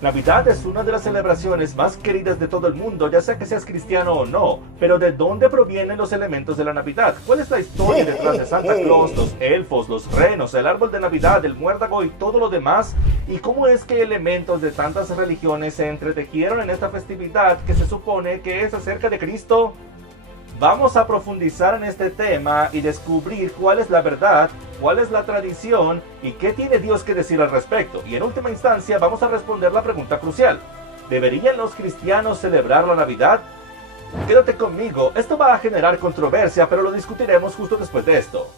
Navidad es una de las celebraciones más queridas de todo el mundo, ya sea que seas cristiano o no. Pero ¿de dónde provienen los elementos de la Navidad? ¿Cuál es la historia detrás de Santa Claus, los elfos, los renos, el árbol de Navidad, el muérdago y todo lo demás? ¿Y cómo es que elementos de tantas religiones se entretejieron en esta festividad que se supone que es acerca de Cristo? Vamos a profundizar en este tema y descubrir cuál es la verdad, cuál es la tradición y qué tiene Dios que decir al respecto. Y en última instancia vamos a responder la pregunta crucial: ¿deberían los cristianos celebrar la Navidad? Quédate conmigo, esto va a generar controversia, pero lo discutiremos justo después de esto.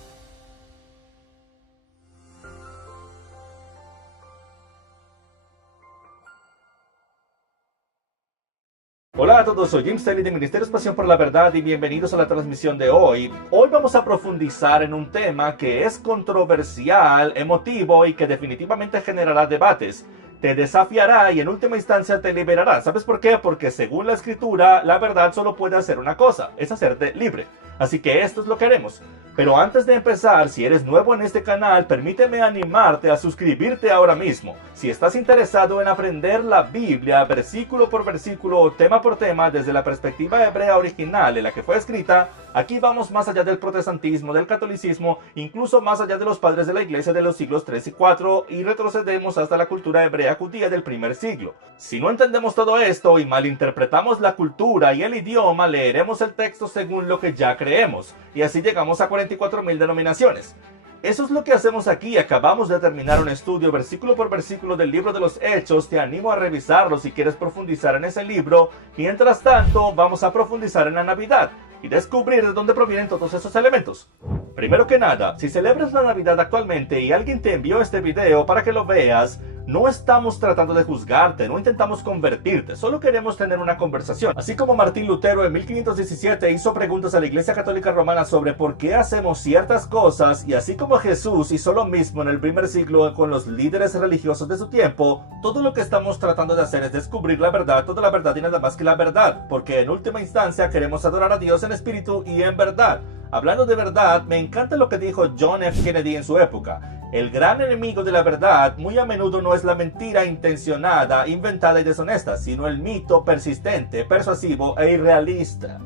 Hola a todos, soy Jim Stanley de Ministerios Pasión por la Verdad y bienvenidos a la transmisión de hoy. Hoy vamos a profundizar en un tema que es controversial, emotivo y que definitivamente generará debates. Te desafiará y en última instancia te liberará. ¿Sabes por qué? Porque según la escritura, la verdad solo puede hacer una cosa, es hacerte libre. Así que esto es lo que haremos. Pero antes de empezar, si eres nuevo en este canal, permíteme animarte a suscribirte ahora mismo. Si estás interesado en aprender la Biblia versículo por versículo o tema por tema desde la perspectiva hebrea original en la que fue escrita, aquí vamos más allá del protestantismo, del catolicismo, incluso más allá de los padres de la iglesia de los siglos 3 y 4 y retrocedemos hasta la cultura hebrea judía del primer siglo. Si no entendemos todo esto y malinterpretamos la cultura y el idioma, leeremos el texto según lo que ya creemos, y así llegamos a 44.000 denominaciones. Eso es lo que hacemos aquí. Acabamos de terminar un estudio versículo por versículo del libro de los Hechos. Te animo a revisarlo si quieres profundizar en ese libro. Mientras tanto, vamos a profundizar en la Navidad y descubrir de dónde provienen todos esos elementos. Primero que nada, si celebras la Navidad actualmente y alguien te envió este video para que lo veas, no estamos tratando de juzgarte, no intentamos convertirte, solo queremos tener una conversación. Así como Martín Lutero en 1517 hizo preguntas a la Iglesia Católica Romana sobre por qué hacemos ciertas cosas, y así como Jesús hizo lo mismo en el primer siglo con los líderes religiosos de su tiempo, todo lo que estamos tratando de hacer es descubrir la verdad, toda la verdad y nada más que la verdad, porque en última instancia queremos adorar a Dios en espíritu y en verdad. Hablando de verdad, me encanta lo que dijo John F. Kennedy en su época. El gran enemigo de la verdad muy a menudo no es la mentira intencionada, inventada y deshonesta, sino el mito persistente, persuasivo e irrealista.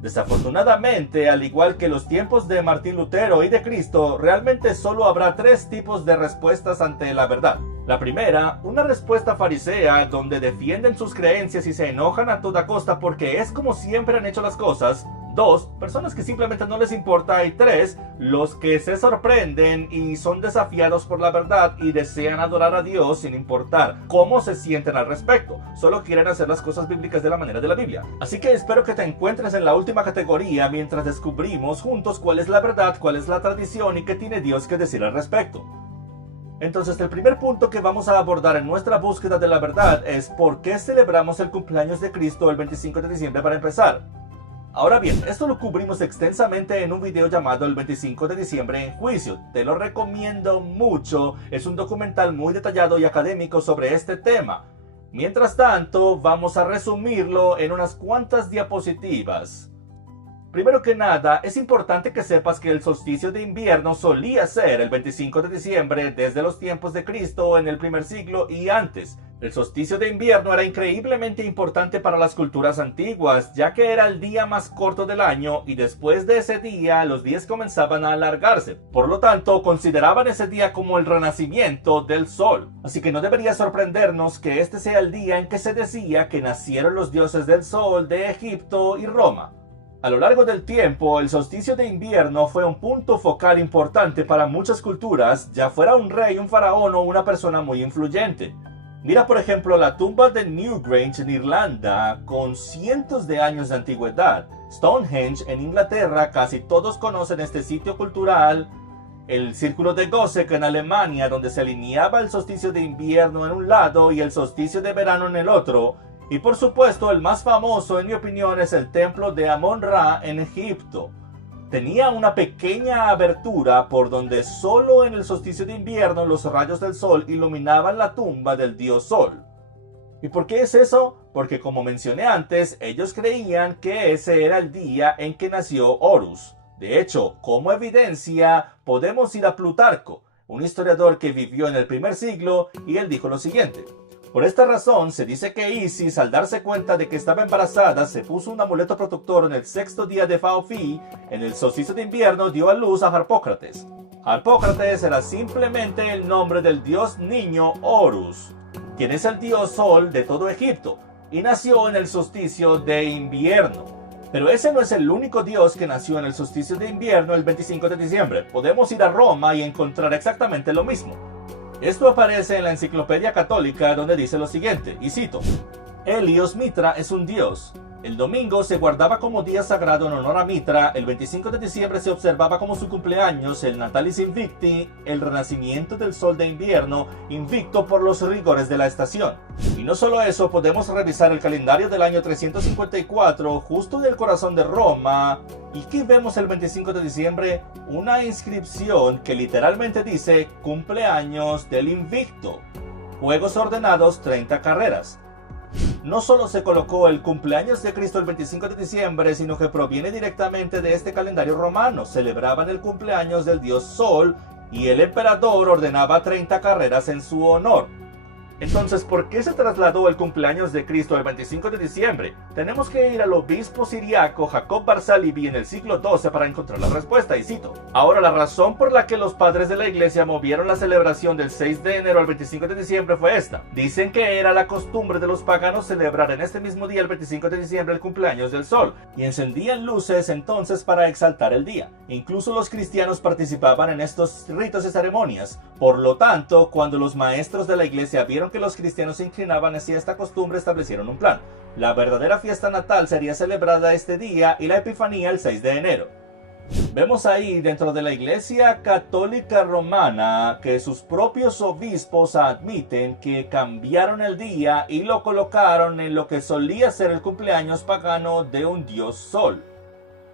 Desafortunadamente, al igual que los tiempos de Martín Lutero y de Cristo, realmente solo habrá tres tipos de respuestas ante la verdad. La primera, una respuesta farisea donde defienden sus creencias y se enojan a toda costa porque es como siempre han hecho las cosas. 2, personas que simplemente no les importa. Y 3, los que se sorprenden y son desafiados por la verdad y desean adorar a Dios sin importar cómo se sienten al respecto. Solo quieren hacer las cosas bíblicas de la manera de la Biblia. Así que espero que te encuentres en la última categoría mientras descubrimos juntos cuál es la verdad, cuál es la tradición y qué tiene Dios que decir al respecto. Entonces, el primer punto que vamos a abordar en nuestra búsqueda de la verdad es por qué celebramos el cumpleaños de Cristo el 25 de diciembre para empezar. Ahora bien, esto lo cubrimos extensamente en un video llamado El 25 de diciembre en juicio. Te lo recomiendo mucho, es un documental muy detallado y académico sobre este tema. Mientras tanto, vamos a resumirlo en unas cuantas diapositivas. Primero que nada, es importante que sepas que el solsticio de invierno solía ser el 25 de diciembre desde los tiempos de Cristo en el primer siglo y antes. El solsticio de invierno era increíblemente importante para las culturas antiguas, ya que era el día más corto del año y después de ese día los días comenzaban a alargarse. Por lo tanto, consideraban ese día como el renacimiento del sol. Así que no debería sorprendernos que este sea el día en que se decía que nacieron los dioses del sol de Egipto y Roma. A lo largo del tiempo, el solsticio de invierno fue un punto focal importante para muchas culturas, ya fuera un rey, un faraón o una persona muy influyente. Mira por ejemplo la tumba de Newgrange en Irlanda, con cientos de años de antigüedad. Stonehenge en Inglaterra, casi todos conocen este sitio cultural. El círculo de Gössek en Alemania, donde se alineaba el solsticio de invierno en un lado y el solsticio de verano en el otro. Y por supuesto, el más famoso, en mi opinión, es el templo de Amon-Ra en Egipto. Tenía una pequeña abertura por donde solo en el solsticio de invierno los rayos del sol iluminaban la tumba del dios Sol. ¿Y por qué es eso? Porque como mencioné antes, ellos creían que ese era el día en que nació Horus. De hecho, como evidencia, podemos ir a Plutarco, un historiador que vivió en el primer siglo, y él dijo lo siguiente: Por esta razón, se dice que Isis, al darse cuenta de que estaba embarazada, se puso un amuleto protector en el sexto día de Faofi. En el solsticio de invierno dio a luz a Harpócrates. Harpócrates era simplemente el nombre del dios niño Horus, quien es el dios sol de todo Egipto, y nació en el solsticio de invierno. Pero ese no es el único dios que nació en el solsticio de invierno el 25 de diciembre. Podemos ir a Roma y encontrar exactamente lo mismo. Esto aparece en la Enciclopedia Católica, donde dice lo siguiente, y cito: Helios Mitra es un dios. El domingo se guardaba como día sagrado en honor a Mitra, el 25 de diciembre se observaba como su cumpleaños, el Natalis Invicti, el renacimiento del sol de invierno, invicto por los rigores de la estación. Y no solo eso, podemos revisar el calendario del año 354, justo del corazón de Roma, y ¿qué vemos el 25 de diciembre? Una inscripción que literalmente dice cumpleaños del invicto, juegos ordenados 30 carreras. No solo se colocó el cumpleaños de Cristo el 25 de diciembre, sino que proviene directamente de este calendario romano. Celebraban el cumpleaños del dios Sol y el emperador ordenaba 30 carreras en su honor. Entonces, ¿por qué se trasladó el cumpleaños de Cristo el 25 de diciembre? Tenemos que ir al obispo siriaco Jacob Barsalibi en el siglo XII para encontrar la respuesta, y cito: Ahora, la razón por la que los padres de la iglesia movieron la celebración del 6 de enero al 25 de diciembre fue esta. Dicen que era la costumbre de los paganos celebrar en este mismo día, el 25 de diciembre, el cumpleaños del sol, y encendían luces entonces para exaltar el día. Incluso los cristianos participaban en estos ritos y ceremonias. Por lo tanto, cuando los maestros de la iglesia vieron que los cristianos se inclinaban hacia esta costumbre, establecieron un plan. La verdadera fiesta natal sería celebrada este día y la Epifanía el 6 de enero. Vemos ahí dentro de la Iglesia Católica Romana que sus propios obispos admiten que cambiaron el día y lo colocaron en lo que solía ser el cumpleaños pagano de un dios sol.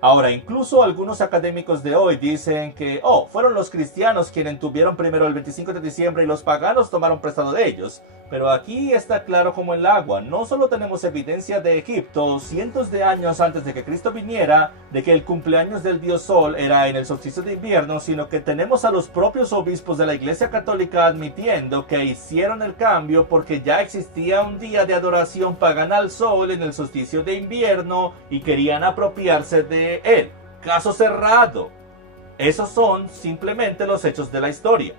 Ahora, incluso algunos académicos de hoy dicen que, fueron los cristianos quienes tuvieron primero el 25 de diciembre y los paganos tomaron prestado de ellos. Pero aquí está claro como el agua. No solo tenemos evidencia de Egipto, cientos de años antes de que Cristo viniera, de que el cumpleaños del dios Sol era en el solsticio de invierno, sino que tenemos a los propios obispos de la Iglesia Católica admitiendo que hicieron el cambio porque ya existía un día de adoración pagana al Sol en el solsticio de invierno y querían apropiarse de él. Caso cerrado. Esos son simplemente los hechos de la historia.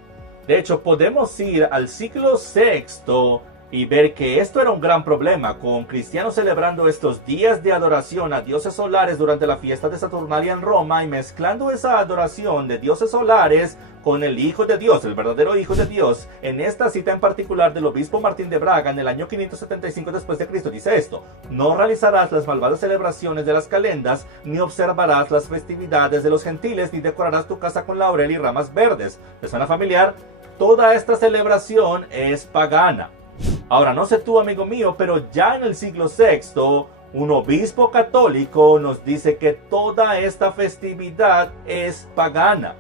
De hecho, podemos ir al siglo VI y ver que esto era un gran problema, con cristianos celebrando estos días de adoración a dioses solares durante la fiesta de Saturnalia en Roma y mezclando esa adoración de dioses solares con el Hijo de Dios, el verdadero Hijo de Dios. En esta cita en particular del obispo Martín de Braga en el año 575 después de Cristo dice esto: no realizarás las malvadas celebraciones de las calendas, ni observarás las festividades de los gentiles, ni decorarás tu casa con laurel y ramas verdes. ¿Te suena familiar? Toda esta celebración es pagana. Ahora, no sé tú, amigo mío, pero ya en el siglo VI, un obispo católico nos dice que toda esta festividad es pagana.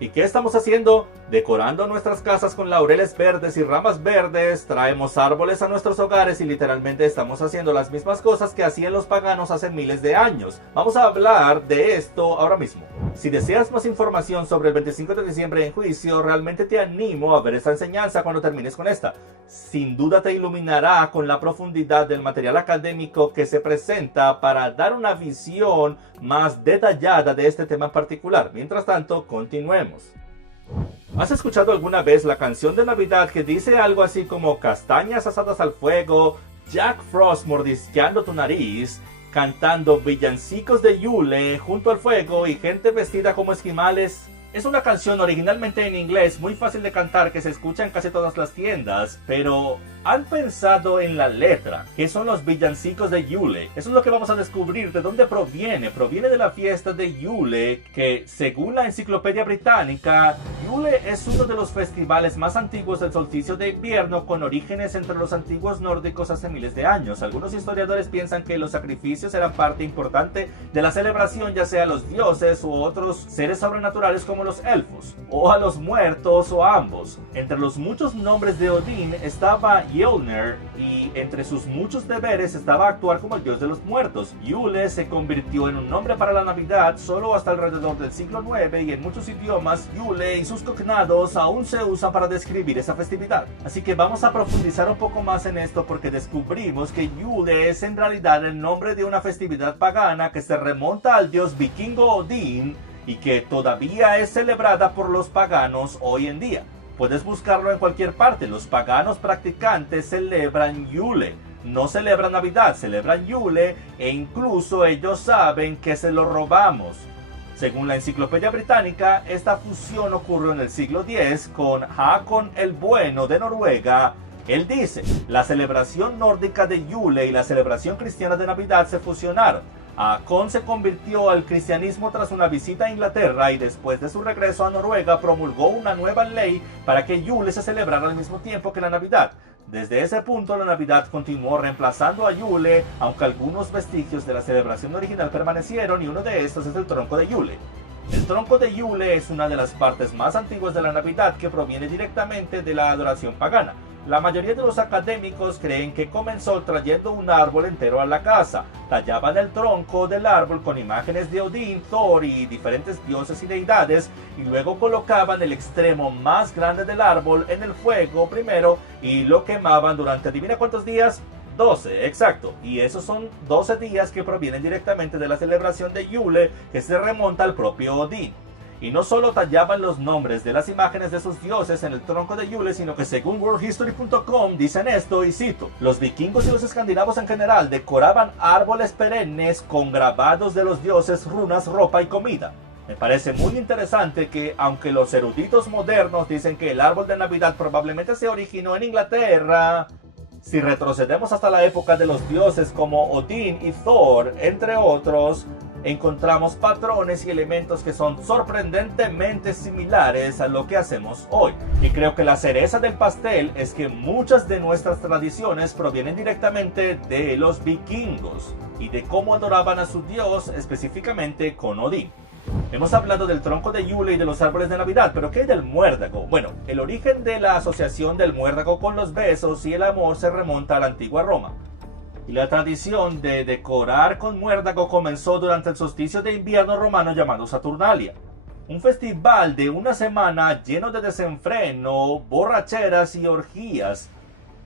¿Y qué estamos haciendo? Decorando nuestras casas con laureles verdes y ramas verdes, traemos árboles a nuestros hogares y literalmente estamos haciendo las mismas cosas que hacían los paganos hace miles de años. Vamos a hablar de esto ahora mismo. Si deseas más información sobre el 25 de diciembre en juicio, realmente te animo a ver esta enseñanza cuando termines con esta. Sin duda te iluminará con la profundidad del material académico que se presenta para dar una visión más detallada de este tema en particular. Mientras tanto, continuemos. ¿Has escuchado alguna vez la canción de Navidad que dice algo así como castañas asadas al fuego, Jack Frost mordisqueando tu nariz, cantando villancicos de Yule junto al fuego y gente vestida como esquimales? Es una canción originalmente en inglés muy fácil de cantar que se escucha en casi todas las tiendas, pero ¿han pensado en la letra? ¿Qué son los villancicos de Yule? Eso es lo que vamos a descubrir de dónde proviene. Proviene de la fiesta de Yule, que según la Enciclopedia Británica, Yule es uno de los festivales más antiguos del solsticio de invierno, con orígenes entre los antiguos nórdicos hace miles de años. Algunos historiadores piensan que los sacrificios eran parte importante de la celebración, ya sea a los dioses u otros seres sobrenaturales como los elfos, o a los muertos, o a ambos. Entre los muchos nombres de Odín estaba Mjolnir, y entre sus muchos deberes estaba actuar como el dios de los muertos. Yule se convirtió en un nombre para la Navidad solo hasta alrededor del siglo IX, y en muchos idiomas Yule y sus cognados aún se usan para describir esa festividad. Así que vamos a profundizar un poco más en esto, porque descubrimos que Yule es en realidad el nombre de una festividad pagana que se remonta al dios vikingo Odín y que todavía es celebrada por los paganos hoy en día. Puedes buscarlo en cualquier parte. Los paganos practicantes celebran Yule. No celebran Navidad, celebran Yule, e incluso ellos saben que se lo robamos. Según la Enciclopedia Británica, esta fusión ocurrió en el siglo X con Håkon el Bueno de Noruega. Él dice: la celebración nórdica de Yule y la celebración cristiana de Navidad se fusionaron. Håkon se convirtió al cristianismo tras una visita a Inglaterra, y después de su regreso a Noruega promulgó una nueva ley para que Yule se celebrara al mismo tiempo que la Navidad. Desde ese punto la Navidad continuó reemplazando a Yule, aunque algunos vestigios de la celebración original permanecieron, y uno de estos es el tronco de Yule. El tronco de Yule es una de las partes más antiguas de la Navidad, que proviene directamente de la adoración pagana. La mayoría de los académicos creen que comenzó trayendo un árbol entero a la casa. Tallaban el tronco del árbol con imágenes de Odín, Thor y diferentes dioses y deidades, y luego colocaban el extremo más grande del árbol en el fuego primero y lo quemaban durante, ¿adivina cuántos días? 12, exacto. Y esos son 12 días que provienen directamente de la celebración de Yule, que se remonta al propio Odín. Y no solo tallaban los nombres de las imágenes de sus dioses en el tronco de Yule, sino que según worldhistory.com dicen esto, y cito: los vikingos y los escandinavos en general decoraban árboles perennes con grabados de los dioses, runas, ropa y comida. Me parece muy interesante que, aunque los eruditos modernos dicen que el árbol de Navidad probablemente se originó en Inglaterra, si retrocedemos hasta la época de los dioses como Odín y Thor, entre otros, encontramos patrones y elementos que son sorprendentemente similares a lo que hacemos hoy. Y creo que la cereza del pastel es que muchas de nuestras tradiciones provienen directamente de los vikingos y de cómo adoraban a su dios, específicamente con Odín. Hemos hablado del tronco de Yule y de los árboles de Navidad, pero ¿qué hay del muérdago? Bueno, el origen de la asociación del muérdago con los besos y el amor se remonta a la antigua Roma. Y la tradición de decorar con muérdago comenzó durante el solsticio de invierno romano llamado Saturnalia. Un festival de una semana lleno de desenfreno, borracheras y orgías.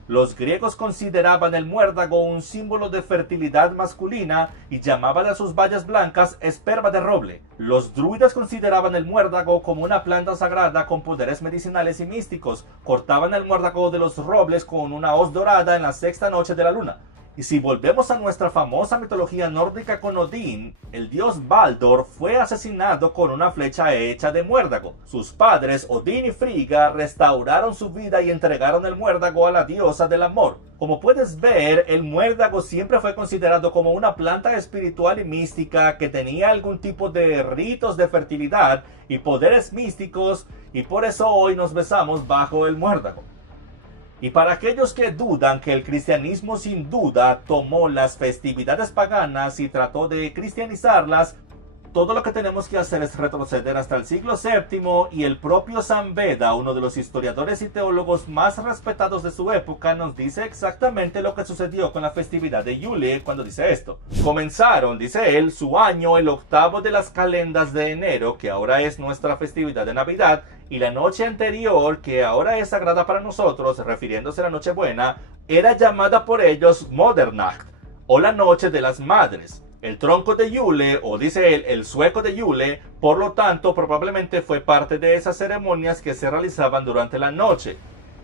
Los griegos consideraban el muérdago un símbolo de fertilidad masculina y llamaban a sus bayas blancas esperma de roble. Los druidas consideraban el muérdago como una planta sagrada con poderes medicinales y místicos. Cortaban el muérdago de los robles con una hoz dorada en la sexta noche de la luna. Y si volvemos a nuestra famosa mitología nórdica con Odín, el dios Baldur fue asesinado con una flecha hecha de muérdago. Sus padres, Odín y Frigga, restauraron su vida y entregaron el muérdago a la diosa del amor. Como puedes ver, el muérdago siempre fue considerado como una planta espiritual y mística que tenía algún tipo de ritos de fertilidad y poderes místicos, y por eso hoy nos besamos bajo el muérdago. Y para aquellos que dudan que el cristianismo sin duda tomó las festividades paganas y trató de cristianizarlas, todo lo que tenemos que hacer es retroceder hasta el siglo VII, y el propio San Beda, uno de los historiadores y teólogos más respetados de su época, nos dice exactamente lo que sucedió con la festividad de Yule cuando dice esto. Comenzaron, dice él, su año el octavo de las calendas de enero, que ahora es nuestra festividad de Navidad, y la noche anterior, que ahora es sagrada para nosotros, refiriéndose a la Nochebuena, era llamada por ellos Modernacht, o la Noche de las Madres. El tronco de Yule, o dice él, el sueco de Yule, por lo tanto, probablemente fue parte de esas ceremonias que se realizaban durante la noche.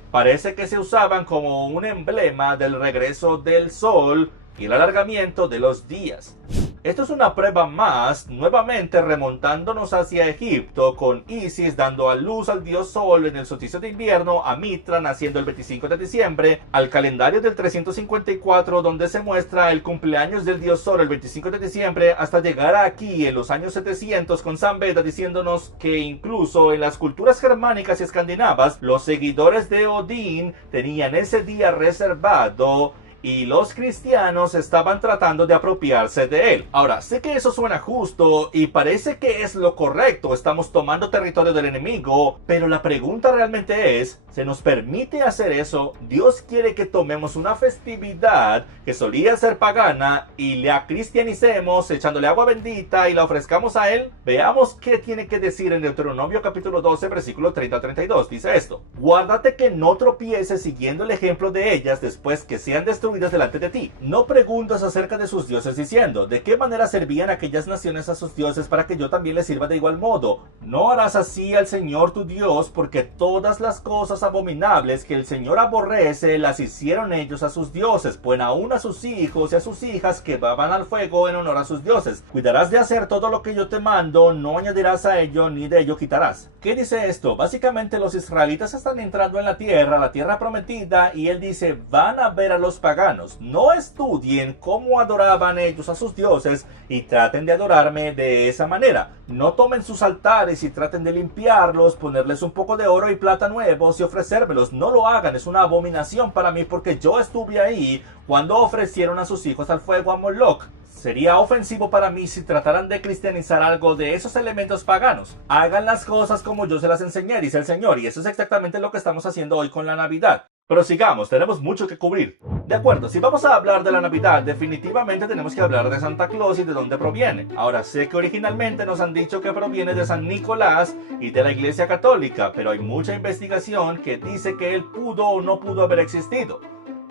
Parece que se usaban como un emblema del regreso del sol y el alargamiento de los días. Esto es una prueba más, nuevamente remontándonos hacia Egipto, con Isis dando a luz al dios Sol en el solsticio de invierno, a Mitra naciendo el 25 de diciembre, al calendario del 354 donde se muestra el cumpleaños del dios Sol el 25 de diciembre, hasta llegar aquí en los años 700 con San Beda diciéndonos que incluso en las culturas germánicas y escandinavas, los seguidores de Odín tenían ese día reservado y los cristianos estaban tratando de apropiarse de él. Ahora, sé que eso suena justo y parece que es lo correcto, estamos tomando territorio del enemigo, pero la pregunta realmente es, ¿se nos permite hacer eso? Dios quiere que tomemos una festividad que solía ser pagana y la cristianicemos echándole agua bendita y la ofrezcamos a él. Veamos qué tiene que decir en Deuteronomio capítulo 12 versículo 30-32. Dice esto: guárdate que no tropieces siguiendo el ejemplo de ellas después que sean destruidas delante de ti. No preguntas acerca de sus dioses diciendo, ¿de qué manera servían aquellas naciones a sus dioses para que yo también les sirva de igual modo? No harás así al Señor tu Dios, porque todas las cosas abominables que el Señor aborrece las hicieron ellos a sus dioses, pues aún a sus hijos y a sus hijas quemaban al fuego en honor a sus dioses. Cuidarás de hacer todo lo que yo te mando, no añadirás a ello ni de ello quitarás. ¿Qué dice esto? Básicamente los israelitas están entrando en la tierra prometida, y él dice, van a ver a los paganos. No estudien cómo adoraban ellos a sus dioses y traten de adorarme de esa manera. No tomen sus altares y traten de limpiarlos, ponerles un poco de oro y plata nuevos y ofrecérmelos. No lo hagan, es una abominación para mí, porque yo estuve ahí cuando ofrecieron a sus hijos al fuego a Moloch. Sería ofensivo para mí si trataran de cristianizar algo de esos elementos paganos. Hagan las cosas como yo se las enseñé, dice el Señor, y eso es exactamente lo que estamos haciendo hoy con la Navidad. Pero sigamos, tenemos mucho que cubrir. De acuerdo, si vamos a hablar de la Navidad, definitivamente tenemos que hablar de Santa Claus y de dónde proviene. Ahora, sé que originalmente nos han dicho que proviene de San Nicolás y de la Iglesia Católica, pero hay mucha investigación que dice que él pudo o no pudo haber existido.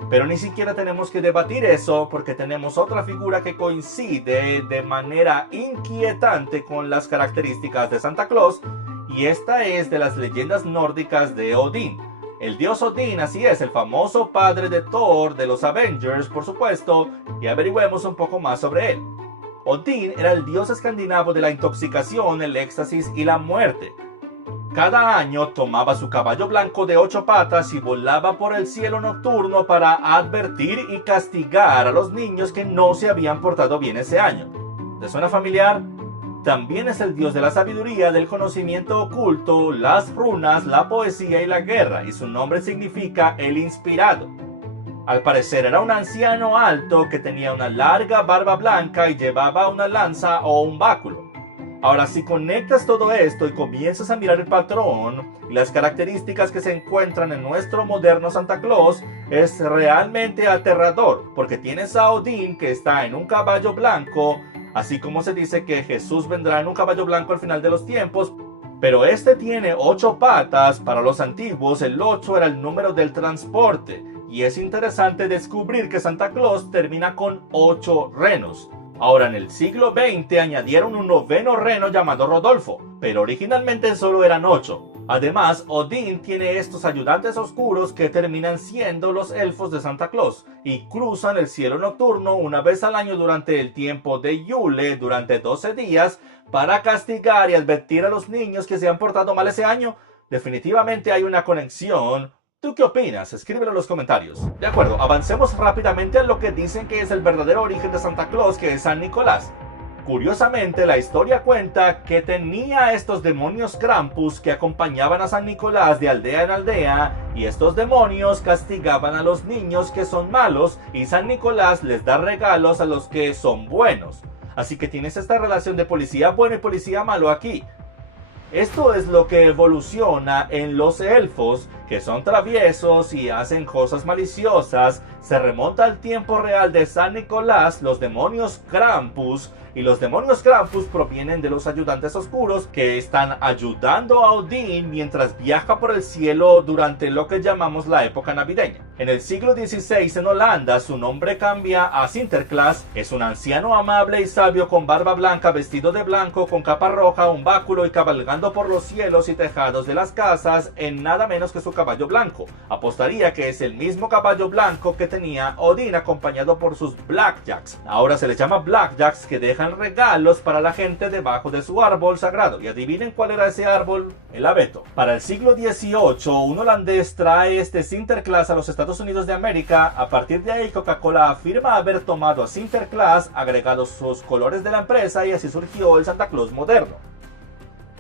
Pero ni siquiera tenemos que debatir eso, porque tenemos otra figura que coincide de manera inquietante con las características de Santa Claus, y esta es de las leyendas nórdicas de Odín. El dios Odín, así es, el famoso padre de Thor, de los Avengers, por supuesto, y averigüemos un poco más sobre él. Odín era el dios escandinavo de la intoxicación, el éxtasis y la muerte. Cada año tomaba su caballo blanco de 8 patas y volaba por el cielo nocturno para advertir y castigar a los niños que no se habían portado bien ese año. ¿Te suena familiar? También es el dios de la sabiduría, del conocimiento oculto, las runas, la poesía y la guerra, y su nombre significa el inspirado. Al parecer era un anciano alto que tenía una larga barba blanca y llevaba una lanza o un báculo. Ahora, si conectas todo esto y comienzas a mirar el patrón y las características que se encuentran en nuestro moderno Santa Claus, es realmente aterrador, porque tienes a Odín, que está en un caballo blanco, así como se dice que Jesús vendrá en un caballo blanco al final de los tiempos, pero este tiene 8 patas. Para los antiguos el 8 era el número del transporte, y es interesante descubrir que Santa Claus termina con 8 renos. Ahora, en el siglo XX añadieron un 9º reno llamado Rodolfo, pero originalmente solo eran 8. Además, Odín tiene estos ayudantes oscuros que terminan siendo los elfos de Santa Claus y cruzan el cielo nocturno una vez al año durante el tiempo de Yule, durante 12 días, para castigar y advertir a los niños que se han portado mal ese año. Definitivamente hay una conexión. ¿Tú qué opinas? Escríbelo en los comentarios. De acuerdo, avancemos rápidamente a lo que dicen que es el verdadero origen de Santa Claus, que es San Nicolás. Curiosamente, la historia cuenta que tenía estos demonios Krampus que acompañaban a San Nicolás de aldea en aldea, y estos demonios castigaban a los niños que son malos, y San Nicolás les da regalos a los que son buenos. Así que tienes esta relación de policía bueno y policía malo aquí. Esto es lo que evoluciona en los elfos, que son traviesos y hacen cosas maliciosas. Se remonta al tiempo real de San Nicolás, los demonios Krampus, y los demonios Krampus provienen de los ayudantes oscuros que están ayudando a Odín mientras viaja por el cielo durante lo que llamamos la época navideña. En el siglo XVI en Holanda su nombre cambia a Sinterklaas. Es un anciano amable y sabio con barba blanca, vestido de blanco, con capa roja, un báculo y cabalgando por los cielos y tejados de las casas en nada menos que su caballo blanco. Apostaría que es el mismo caballo blanco que tenía Odín acompañado por sus Blackjacks. Ahora se les llama Blackjacks, que dejan regalos para la gente debajo de su árbol sagrado. Y adivinen cuál era ese árbol: el abeto. Para el siglo XVIII un holandés trae este Sinterklaas a los Estados Unidos de América. A partir de ahí Coca-Cola afirma haber tomado a Sinterklaas, agregado sus colores de la empresa, y así surgió el Santa Claus moderno.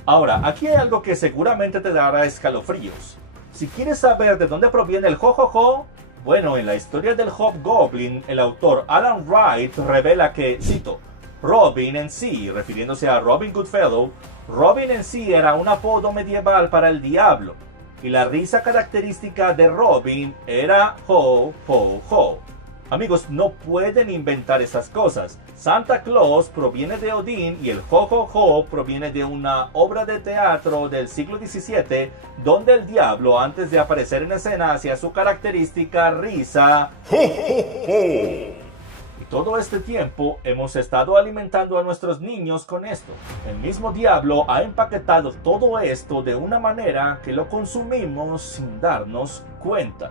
Ahora, aquí hay algo que seguramente te dará escalofríos. Si quieres saber de dónde proviene el jojojo, Bueno, en la historia del Hobgoblin, el autor Alan Wright revela que, cito, Robin en sí, refiriéndose a Robin Goodfellow, Robin en sí era un apodo medieval para el diablo, y la risa característica de Robin era ho, ho, ho. Amigos, no pueden inventar esas cosas. Santa Claus proviene de Odín y el ho, ho, ho proviene de una obra de teatro del siglo XVII, donde el diablo, antes de aparecer en escena, hacía su característica risa. ¡Ho, ho, ho! Y todo este tiempo hemos estado alimentando a nuestros niños con esto. El mismo diablo ha empaquetado todo esto de una manera que lo consumimos sin darnos cuenta.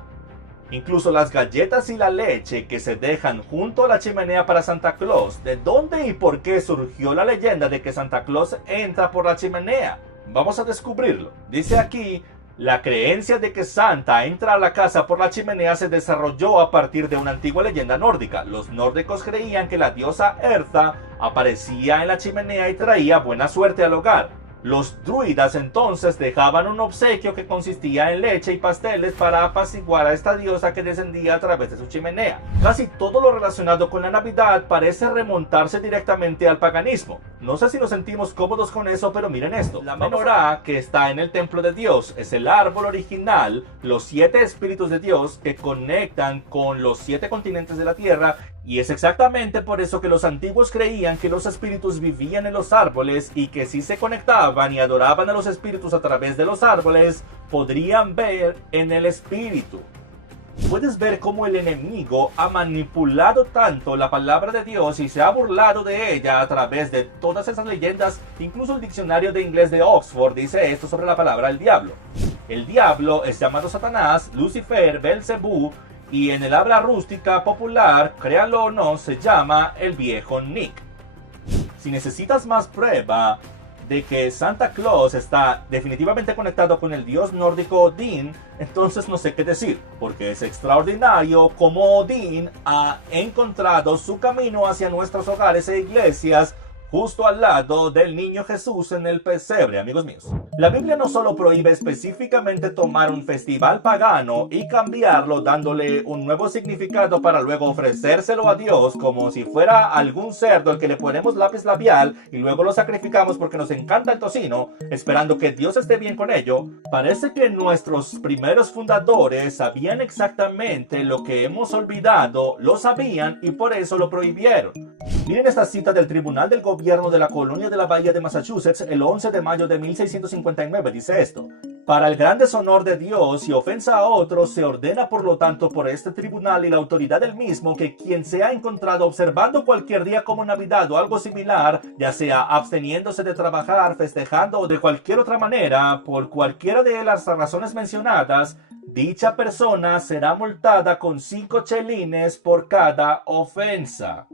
Incluso las galletas y la leche que se dejan junto a la chimenea para Santa Claus. ¿De dónde y por qué surgió la leyenda de que Santa Claus entra por la chimenea? Vamos a descubrirlo. Dice aquí, la creencia de que Santa entra a la casa por la chimenea se desarrolló a partir de una antigua leyenda nórdica. Los nórdicos creían que la diosa Erta aparecía en la chimenea y traía buena suerte al hogar. Los druidas entonces dejaban un obsequio que consistía en leche y pasteles para apaciguar a esta diosa que descendía a través de su chimenea. Casi todo lo relacionado con la Navidad parece remontarse directamente al paganismo. No sé si nos sentimos cómodos con eso, pero miren esto. La menorá que está en el templo de Dios es el árbol original, los 7 espíritus de Dios que conectan con los 7 continentes de la tierra. Y es exactamente por eso que los antiguos creían que los espíritus vivían en los árboles y que si se conectaban y adoraban a los espíritus a través de los árboles, podrían ver en el espíritu. Puedes ver cómo el enemigo ha manipulado tanto la palabra de Dios y se ha burlado de ella a través de todas esas leyendas. Incluso el diccionario de inglés de Oxford dice esto sobre la palabra el diablo. El diablo es llamado Satanás, Lucifer, Belcebú, y en el habla rústica popular, créanlo o no, se llama el viejo Nick. Si necesitas más prueba de que Santa Claus está definitivamente conectado con el dios nórdico Odín, entonces no sé qué decir, porque es extraordinario cómo Odín ha encontrado su camino hacia nuestros hogares e iglesias, justo al lado del niño Jesús en el pesebre, amigos míos. La Biblia no solo prohíbe específicamente tomar un festival pagano y cambiarlo dándole un nuevo significado para luego ofrecérselo a Dios como si fuera algún cerdo al que le ponemos lápiz labial y luego lo sacrificamos porque nos encanta el tocino, esperando que Dios esté bien con ello. Parece que nuestros primeros fundadores sabían exactamente lo que hemos olvidado, lo sabían y por eso lo prohibieron. Miren esta cita del Tribunal del Gobierno de la Colonia de la Bahía de Massachusetts el 11 de mayo de 1659. Dice esto: para el gran deshonor de Dios y ofensa a otros, se ordena por lo tanto por este tribunal y la autoridad del mismo que quien se ha encontrado observando cualquier día como Navidad o algo similar, ya sea absteniéndose de trabajar, festejando o de cualquier otra manera, por cualquiera de las razones mencionadas, dicha persona será multada con 5 chelines por cada ofensa.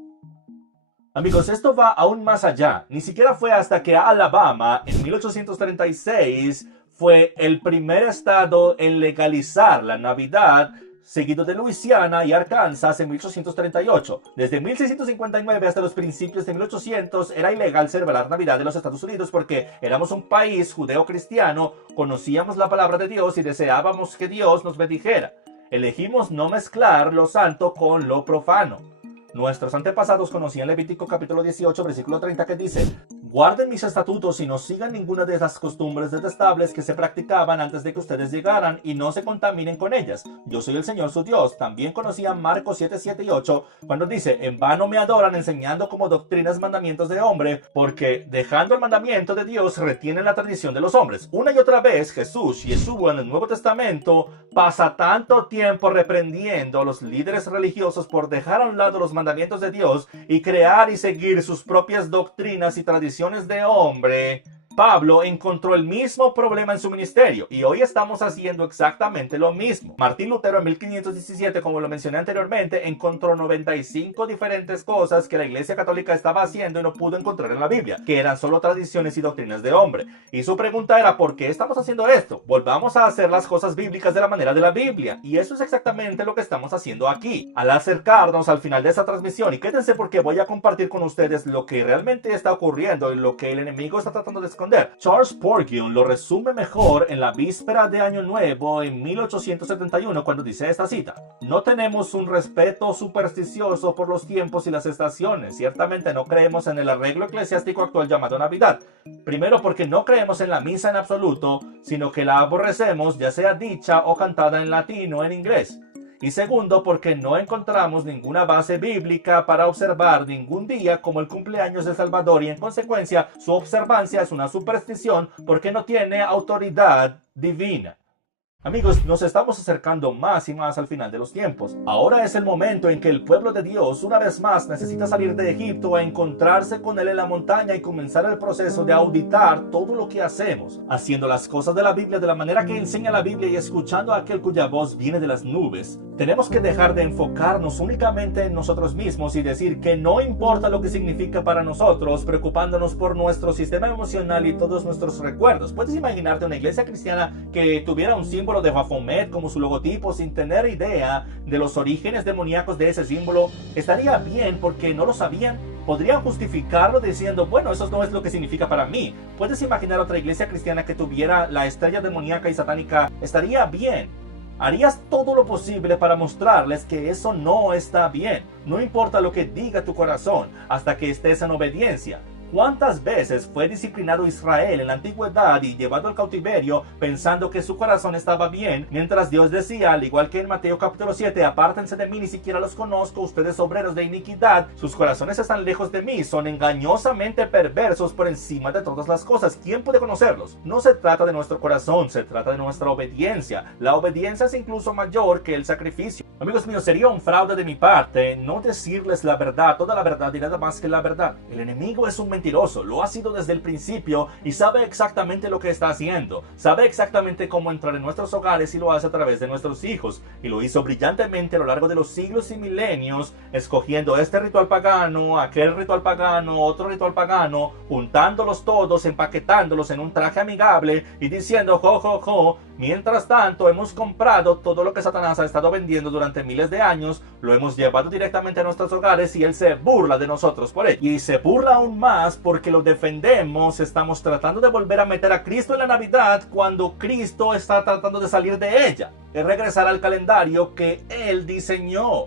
Amigos, esto va aún más allá. Ni siquiera fue hasta que Alabama, en 1836, fue el primer estado en legalizar la Navidad, seguido de Luisiana y Arkansas en 1838. Desde 1659 hasta los principios de 1800 era ilegal celebrar Navidad en los Estados Unidos porque éramos un país judeo-cristiano, conocíamos la palabra de Dios y deseábamos que Dios nos bendijera. Elegimos no mezclar lo santo con lo profano. Nuestros antepasados conocían Levítico capítulo 18, versículo 30, que dice: guarden mis estatutos y no sigan ninguna de las costumbres detestables que se practicaban antes de que ustedes llegaran y no se contaminen con ellas. Yo soy el Señor su Dios. También conocían Marcos 7, 7 y 8, cuando dice: en vano me adoran enseñando como doctrinas mandamientos de hombre, porque dejando el mandamiento de Dios retienen la tradición de los hombres. Una y otra vez Jesús, Yeshua, en el Nuevo Testamento pasa tanto tiempo reprendiendo a los líderes religiosos por dejar a un lado los mandamientos de Dios y crear y seguir sus propias doctrinas y tradiciones de hombre. Pablo encontró el mismo problema en su ministerio y hoy estamos haciendo exactamente lo mismo. Martín Lutero en 1517, como lo mencioné anteriormente, encontró 95 diferentes cosas que la Iglesia Católica estaba haciendo y no pudo encontrar en la Biblia, que eran solo tradiciones y doctrinas de hombre. Y su pregunta era: ¿por qué estamos haciendo esto? Volvamos a hacer las cosas bíblicas de la manera de la Biblia. Y eso es exactamente lo que estamos haciendo aquí. Al acercarnos al final de esta transmisión, y quédense porque voy a compartir con ustedes lo que realmente está ocurriendo y lo que el enemigo está tratando de esconder esconder. Charles Spurgeon lo resume mejor en la víspera de Año Nuevo en 1871 cuando dice esta cita: no tenemos un respeto supersticioso por los tiempos y las estaciones. Ciertamente no creemos en el arreglo eclesiástico actual llamado Navidad. Primero porque no creemos en la misa en absoluto, sino que la aborrecemos, ya sea dicha o cantada en latín o en inglés. Y segundo, porque no encontramos ninguna base bíblica para observar ningún día como el cumpleaños de Salvador, y en consecuencia su observancia es una superstición porque no tiene autoridad divina. Amigos, nos estamos acercando más y más al final de los tiempos. Ahora es el momento en que el pueblo de Dios una vez más necesita salir de Egipto a encontrarse con Él en la montaña y comenzar el proceso de auditar todo lo que hacemos, haciendo las cosas de la Biblia de la manera que enseña la Biblia y escuchando a aquel cuya voz viene de las nubes. Tenemos que dejar de enfocarnos únicamente en nosotros mismos y decir que no importa lo que significa para nosotros, preocupándonos por nuestro sistema emocional y todos nuestros recuerdos. ¿Puedes imaginarte una iglesia cristiana que tuviera un símbolo de Baphomet como su logotipo sin tener idea de los orígenes demoníacos de ese símbolo? Estaría bien porque no lo sabían. Podrían justificarlo diciendo, bueno, eso no es lo que significa para mí. ¿Puedes imaginar otra iglesia cristiana que tuviera la estrella demoníaca y satánica? Estaría bien. Harías todo lo posible para mostrarles que eso no está bien. No importa lo que diga tu corazón, hasta que estés en obediencia. ¿Cuántas veces fue disciplinado Israel en la antigüedad y llevado al cautiverio pensando que su corazón estaba bien, mientras Dios decía, al igual que en Mateo capítulo 7, apártense de mí, ni siquiera los conozco, ustedes obreros de iniquidad, sus corazones están lejos de mí, son engañosamente perversos por encima de todas las cosas? ¿Quién puede conocerlos? No se trata de nuestro corazón, se trata de nuestra obediencia. La obediencia es incluso mayor que el sacrificio. Amigos míos, sería un fraude de mi parte no decirles la verdad, toda la verdad y nada más que la verdad. El enemigo es un mentiroso, lo ha sido desde el principio y sabe exactamente lo que está haciendo. Sabe exactamente cómo entrar en nuestros hogares y lo hace a través de nuestros hijos. Y lo hizo brillantemente a lo largo de los siglos y milenios, escogiendo este ritual pagano, aquel ritual pagano, otro ritual pagano, juntándolos todos, empaquetándolos en un traje amigable y diciendo, jo, jo, jo. Mientras tanto, hemos comprado todo lo que Satanás ha estado vendiendo durante miles de años, lo hemos llevado directamente a nuestros hogares y él se burla de nosotros por ello. Y se burla aún más porque lo defendemos. Estamos tratando de volver a meter a Cristo en la Navidad cuando Cristo está tratando de salir de ella, de regresar al calendario que él diseñó.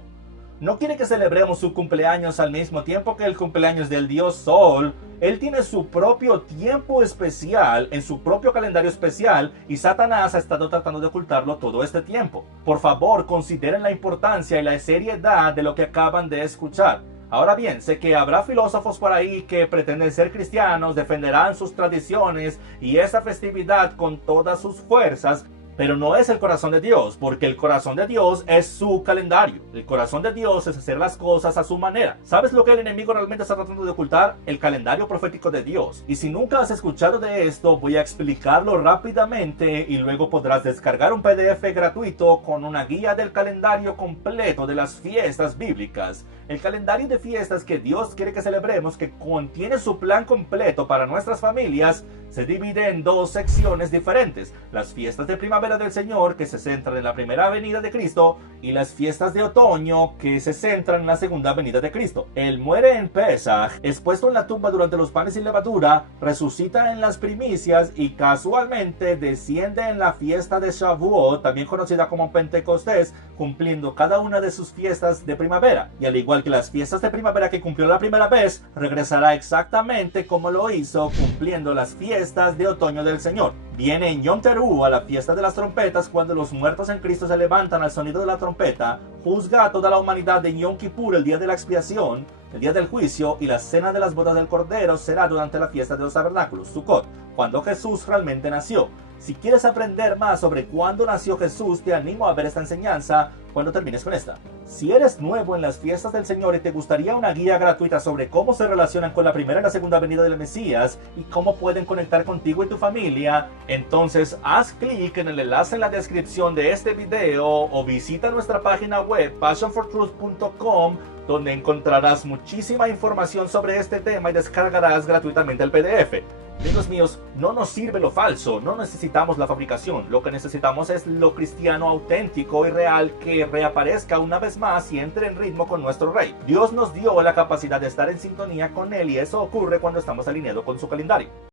No quiere que celebremos su cumpleaños al mismo tiempo que el cumpleaños del dios Sol. Él tiene su propio tiempo especial, en su propio calendario especial, y Satanás ha estado tratando de ocultarlo todo este tiempo. Por favor, consideren la importancia y la seriedad de lo que acaban de escuchar. Ahora bien, sé que habrá filósofos por ahí que pretenden ser cristianos, defenderán sus tradiciones y esa festividad con todas sus fuerzas, pero no es el corazón de Dios, porque el corazón de Dios es su calendario. El corazón de Dios es hacer las cosas a su manera. ¿Sabes lo que el enemigo realmente está tratando de ocultar? El calendario profético de Dios. Y si nunca has escuchado de esto, voy a explicarlo rápidamente y luego podrás descargar un PDF gratuito con una guía del calendario completo de las fiestas bíblicas. El calendario de fiestas que Dios quiere que celebremos, que contiene su plan completo para nuestras familias, se divide en dos secciones diferentes: las fiestas de primavera del Señor, que se centran en la primera venida de Cristo, y las fiestas de otoño, que se centran en la segunda venida de Cristo. Él muere en Pesaj, es puesto en la tumba durante los panes sin levadura, resucita en las primicias y casualmente desciende en la fiesta de Shavuot, también conocida como Pentecostés, cumpliendo cada una de sus fiestas de primavera. Y al igual que las fiestas de primavera que cumplió la primera vez, regresará exactamente como lo hizo cumpliendo las fiestas de otoño del Señor. Viene en Yom Teruah, a la fiesta de las trompetas, cuando los muertos en Cristo se levantan al sonido de la trompeta, juzga a toda la humanidad en Yom Kippur, el día de la expiación, el día del juicio, y la cena de las bodas del Cordero será durante la fiesta de los tabernáculos, Sukkot, cuando Jesús realmente nació. Si quieres aprender más sobre cuándo nació Jesús, te animo a ver esta enseñanza cuando termines con esta. Si eres nuevo en las fiestas del Señor y te gustaría una guía gratuita sobre cómo se relacionan con la primera y la segunda venida del Mesías y cómo pueden conectar contigo y tu familia, entonces haz clic en el enlace en la descripción de este video o visita nuestra página web passionfortruth.com, donde encontrarás muchísima información sobre este tema y descargarás gratuitamente el PDF. Amigos míos, no nos sirve lo falso, no necesitamos la fabricación, lo que necesitamos es lo cristiano auténtico y real que reaparezca una vez más y entre en ritmo con nuestro Rey. Dios nos dio la capacidad de estar en sintonía con Él y eso ocurre cuando estamos alineados con su calendario.